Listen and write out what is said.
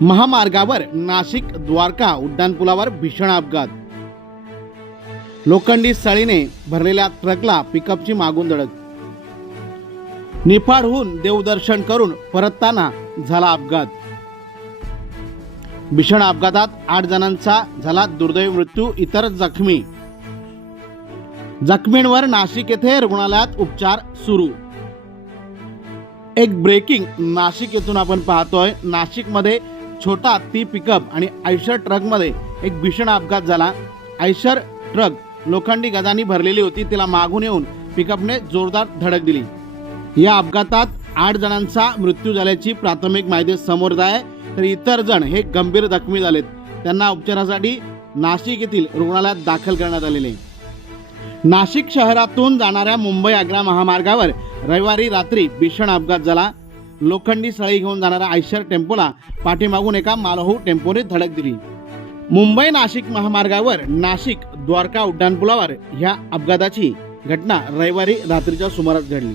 महामार्गावर नाशिक द्वारका उड्डाणपुलावर भीषण अपघात. लोखंडी सळीने भरलेल्या ट्रकला पिकअपची मागून धडक. निफाडहून देवदर्शन करून परतताना झाला अपघात. भीषण अपघातात आठ जणांचा झाला दुर्दैवी मृत्यू इतर जखमी. जखमींवर नाशिक येथे रुग्णालयात उपचार सुरू. एक ब्रेकिंग नाशिक येथून आपण पाहतोय. नाशिकमध्ये छोटा हत्ती पिकअप आणि आयशर ट्रकमध्ये एक भीषण अपघात झाला. आयशर ट्रक लोखंडी गजांनी भरलेली होती. तिला मागून येऊन पिकअपने जोरदार धडक दिली. या अपघातात आठ जणांचा मृत्यू झाल्याची प्राथमिक माहिती समोर आहे तर इतर जण हे गंभीर जखमी झालेत. त्यांना उपचारासाठी नाशिक येथील रुग्णालयात दाखल करण्यात आलेले. आहे. नाशिक शहरातून जाणाऱ्या मुंबई आग्रा महामार्गावर रविवारी रात्री भीषण अपघात झाला. लोखंडी सळी घेऊन जाणाऱ्या आयशर टेम्पोला पाठीमागून एका मालवाहू टेम्पोने धडक दिली. मुंबई नाशिक महामार्गावर नाशिक द्वारका उड्डाणपुलावर ह्या अपघाताची घटना रविवारी रात्रीच्या सुमारास घडली.